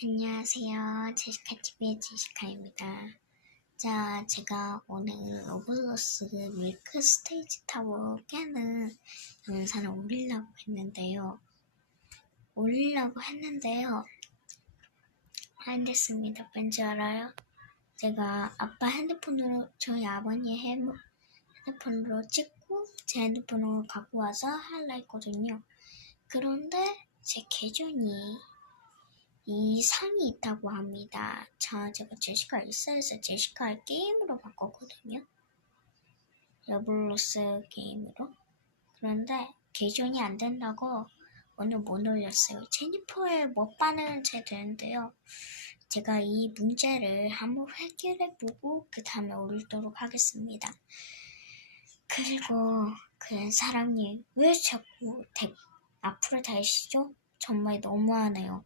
안녕하세요. 제시카TV의 제시카입니다. 자, 제가 오늘 로블록스 밀크 스테이지 타워 깨는 영상을 올리려고 했는데요. 안 됐습니다. 왠지 알아요? 제가 아빠 핸드폰으로, 저희 아버님 핸드폰으로 찍고 제 핸드폰으로 갖고 와서 하려 했거든요. 그런데 제 계정이 이상이 있다고 합니다. 제가 제시카 1사에서 제시카의 게임으로 바꿨거든요. 로블록스 게임으로. 그런데 계정이 안 된다고 오늘 못 올렸어요. 제니퍼의 먹방은 제 되는데요. 제가 이 문제를 한번 해결해보고 그 다음에 올리도록 하겠습니다. 그리고 그 사람님 왜 자꾸 앞으로 다시죠? 정말 너무하네요.